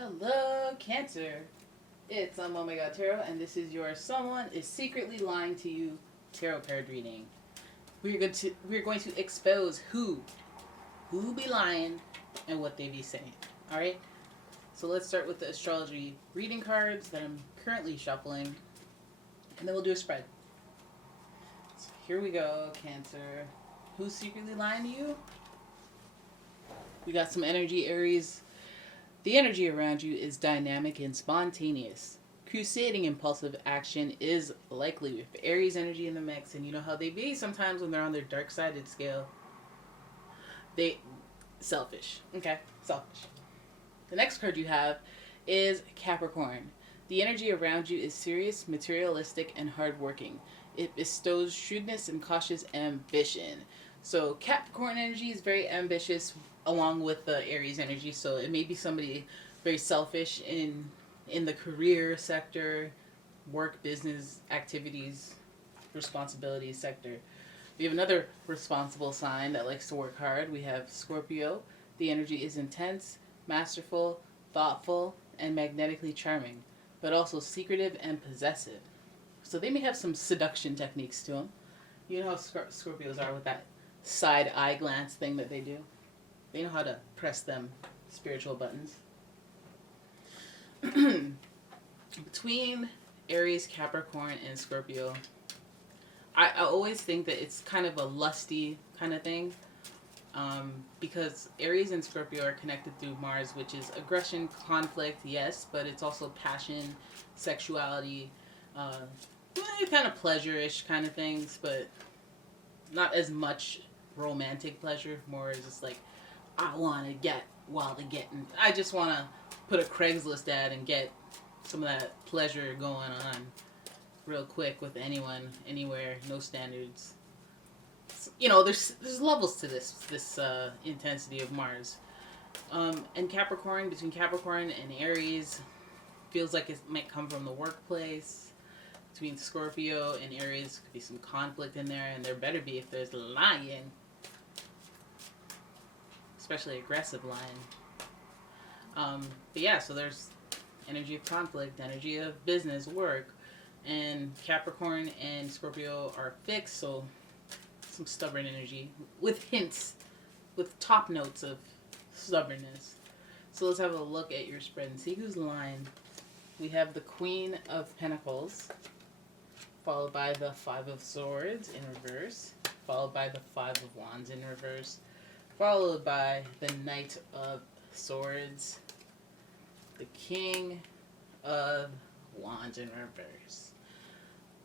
Hello, Cancer. It's OMG Tarot, and this is your Someone is Secretly Lying to You tarot card reading. We're going to expose who be lying and what they be saying. All right. So let's start with the astrology reading cards that I'm currently shuffling, and then we'll do a spread. So here we go, Cancer. Who's secretly lying to you? We got some energy, Aries. The energy around you is dynamic and spontaneous. Crusading impulsive action is likely with Aries energy in the mix, and you know how they be sometimes when they're on their dark-sided scale. They selfish. Okay, selfish. The next card you have is Capricorn. The energy around you is serious, materialistic, and hardworking. It bestows shrewdness and cautious ambition. So Capricorn energy is very ambitious along with the Aries energy. So it may be somebody very selfish in the career sector, work, business, activities, responsibilities sector. We have another responsible sign that likes to work hard. We have Scorpio. The energy is intense, masterful, thoughtful, and magnetically charming, but also secretive and possessive. So they may have some seduction techniques to them. You know how Scorpios are with that side eye glance thing that they do? They know how to press them spiritual buttons. Between Aries, Capricorn, and Scorpio, I always think that it's kind of a lusty kind of thing. Because Aries and Scorpio are connected through Mars, which is aggression, conflict, yes, but it's also passion, sexuality, kind of pleasure-ish kind of things, but not as much romantic pleasure, more just like, I want to get while they're getting. I just want to put a Craigslist ad and get some of that pleasure going on real quick with anyone, anywhere, no standards. You know, there's levels to this intensity of Mars. And Capricorn, between Capricorn and Aries, feels like it might come from the workplace. Between Scorpio and Aries, could be some conflict in there, and there better be if there's lying. Especially aggressive lying. But yeah, so there's energy of conflict, energy of business, work. And Capricorn and Scorpio are fixed, so some stubborn energy with hints, with top notes of stubbornness. So let's have a look at your spread and see who's lying. We have the Queen of Pentacles, followed by the Five of Swords in reverse, followed by the Five of Wands in reverse, followed by the Knight of Swords, the King of Wands in reverse.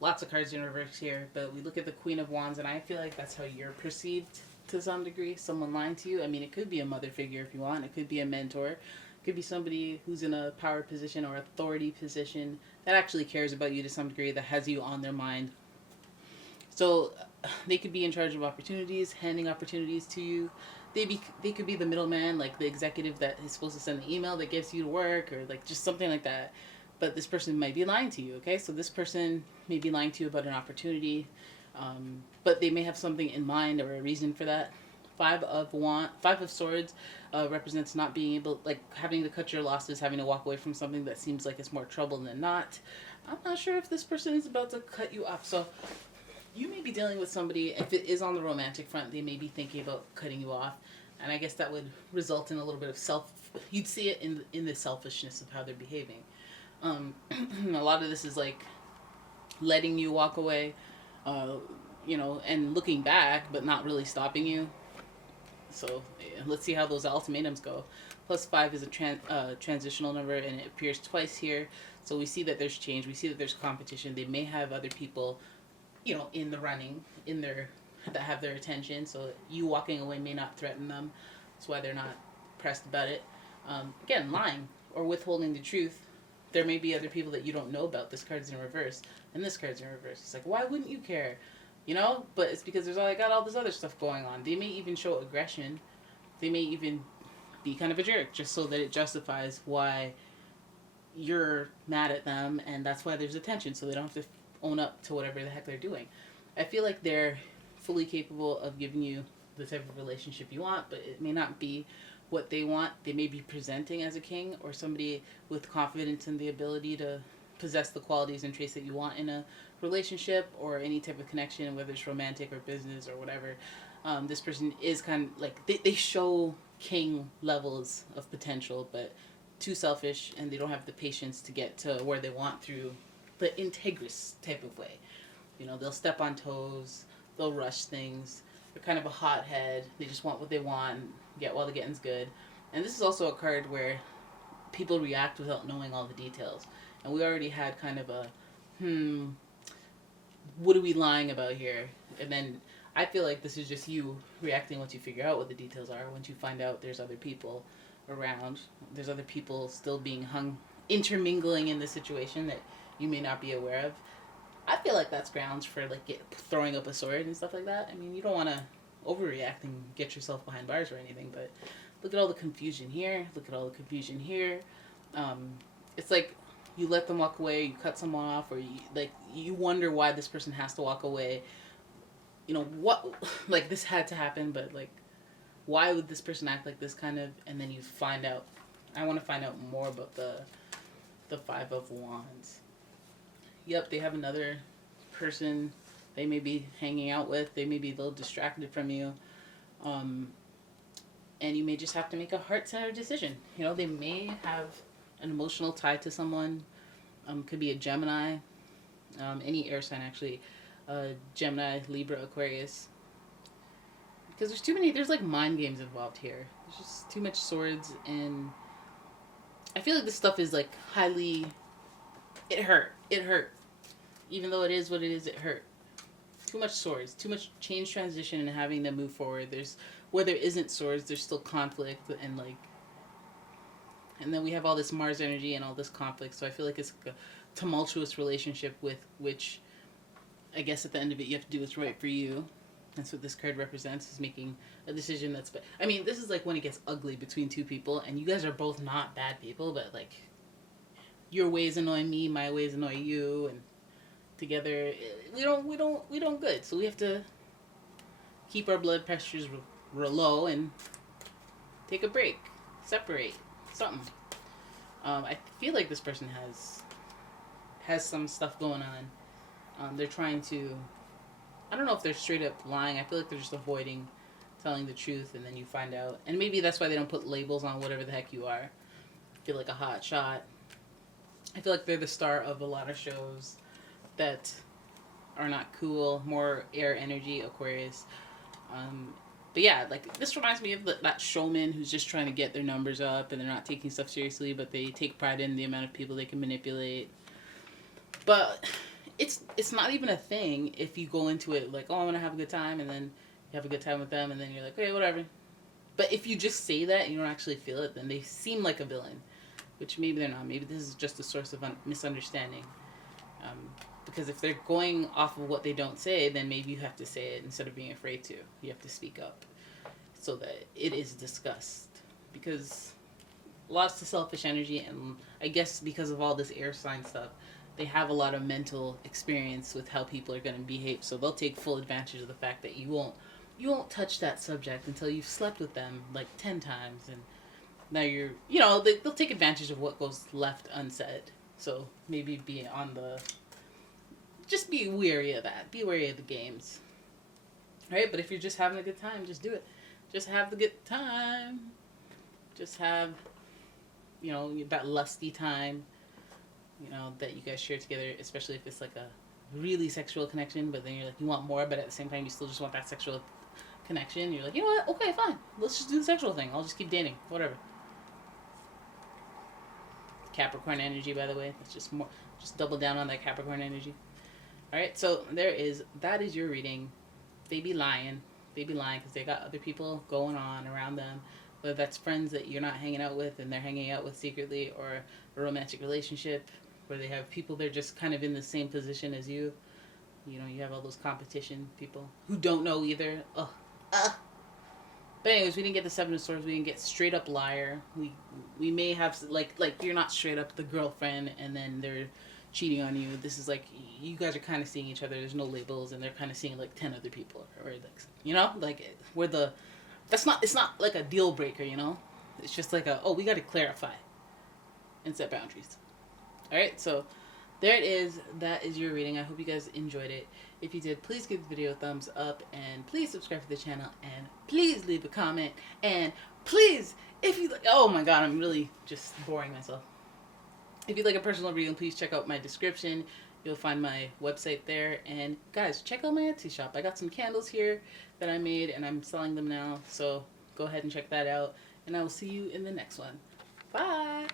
Lots of cards in reverse here, but we look at the Queen of Wands, and I feel like that's how you're perceived to some degree. Someone lying to you. I mean, it could be a mother figure if you want. It could be a mentor. It could be somebody who's in a power position or authority position that actually cares about you to some degree, that has you on their mind. So they could be in charge of opportunities, handing opportunities to you. They could be the middleman, like the executive that is supposed to send the email that gets you to work, or like just something like that. But this person might be lying to you, okay? So this person may be lying to you about an opportunity, but they may have something in mind or a reason for that. Five of Swords represents not being able, like having to cut your losses, having to walk away from something that seems like it's more trouble than not. I'm not sure if this person is about to cut you off. So you may be dealing with somebody, if it is on the romantic front, they may be thinking about cutting you off. And I guess that would result in a little bit of you'd see it in the selfishness of how they're behaving. A lot of this is like letting you walk away, and looking back, but not really stopping you. So let's see how those ultimatums go. +5 is a transitional number, and it appears twice here. So we see that there's change. We see that there's competition. They may have other people, in the running, that have their attention. So you walking away may not threaten them. That's why they're not pressed about it. Again, lying or withholding the truth. There may be other people that you don't know about. This card's in reverse, and this card's in reverse. It's like, why wouldn't you care? But it's because I got all this other stuff going on. They may even show aggression. They may even be kind of a jerk, just so that it justifies why you're mad at them, and that's why there's attention, so they don't have to own up to whatever the heck they're doing. I feel like they're fully capable of giving you the type of relationship you want, but it may not be what they want, they may be presenting as a king or somebody with confidence in the ability to possess the qualities and traits that you want in a relationship or any type of connection, whether it's romantic or business or whatever. This person is kind of like, they show king levels of potential, but too selfish, and they don't have the patience to get to where they want through the integrous type of way. You know, they'll step on toes, they'll rush things. They're kind of a hothead. They just want what they want, get while the getting's good. And this is also a card where people react without knowing all the details. And we already had kind of a, what are we lying about here? And then I feel like this is just you reacting once you figure out what the details are. Once you find out there's other people around, there's other people still being intermingling in the situation that you may not be aware of. I feel like that's grounds for like throwing up a sword and stuff like that. I mean, you don't want to overreact and get yourself behind bars or anything, but look at all the confusion here. Look at all the confusion here. It's like you let them walk away, you cut someone off, or you wonder why this person has to walk away. You know what? Like this had to happen, but like, why would this person act like this kind of? And then you find out. I want to find out more about the Five of Wands. Yep, they have another person they may be hanging out with. They may be a little distracted from you. And you may just have to make a heart-centered decision. You know, they may have an emotional tie to someone. Could be a Gemini. Any air sign, actually. Gemini, Libra, Aquarius. Because there's like mind games involved here. There's just too much swords, and I feel like this stuff is like highly... It hurt. Even though it is what it is, it hurt. Too much swords, too much change, transition, and having to move forward. Where there isn't swords, there's still conflict, and then we have all this Mars energy and all this conflict. So I feel like it's like a tumultuous relationship with which, I guess at the end of it, you have to do what's right for you. That's what this card represents, is making a decision that's... I mean, this is like when it gets ugly between two people, and you guys are both not bad people, but like, your ways annoy me, my ways annoy you, and together we don't good. So we have to keep our blood pressures real low and take a break, separate, something. I feel like this person has some stuff going on. They're trying to... I don't know if they're straight up lying. I feel like they're just avoiding telling the truth, and then you find out. And maybe that's why they don't put labels on whatever the heck you are. I feel like a hot shot. I feel like they're the star of a lot of shows that are not cool. More air energy, Aquarius. But yeah, like this reminds me of that showman who's just trying to get their numbers up, and they're not taking stuff seriously, but they take pride in the amount of people they can manipulate. But it's not even a thing if you go into it like, oh, I want to have a good time, and then you have a good time with them, and then you're like, okay, whatever. But if you just say that and you don't actually feel it, then they seem like a villain, which maybe they're not. Maybe this is just a source of misunderstanding. Because if they're going off of what they don't say, then maybe you have to say it instead of being afraid to. You have to speak up so that it is discussed. Because lots of selfish energy, and I guess because of all this air sign stuff, they have a lot of mental experience with how people are going to behave. So they'll take full advantage of the fact that you won't touch that subject until you've slept with them like 10 times. And now they'll take advantage of what goes left unsaid. So maybe just be wary of that. Be wary of the games. Right? But if you're just having a good time, just do it. Just have the good time. Just have, that lusty time, that you guys share together, especially if it's like a really sexual connection, but then you're like, you want more, but at the same time, you still just want that sexual connection. You're like, you know what? Okay, fine. Let's just do the sexual thing. I'll just keep dating. Whatever. Capricorn energy, by the way. Let's just double down on that Capricorn energy. All right, so that is your reading. They be lying because they got other people going on around them, whether that's friends that you're not hanging out with and they're hanging out with secretly, or a romantic relationship where they have people they're just kind of in the same position as you. You have all those competition people who don't know either. Ugh. But anyways, we didn't get the Seven of Swords. We didn't get straight up liar. We may have like you're not straight up the girlfriend and then they're cheating on you. This is like you guys are kind of seeing each other. There's no labels, and they're kind of seeing like 10 other people, or like it's not like a deal breaker. It's just like we got to clarify and set boundaries. All right, so there it is. That is your reading. I hope you guys enjoyed it. If you did, please give the video a thumbs up and please subscribe to the channel and please leave a comment and please, if you like, oh my god, I'm really just boring myself. If you'd like a personal reading, please check out my description. You'll find my website there. And guys, check out my Etsy shop. I got some candles here that I made and I'm selling them now. So go ahead and check that out. And I will see you in the next one. Bye.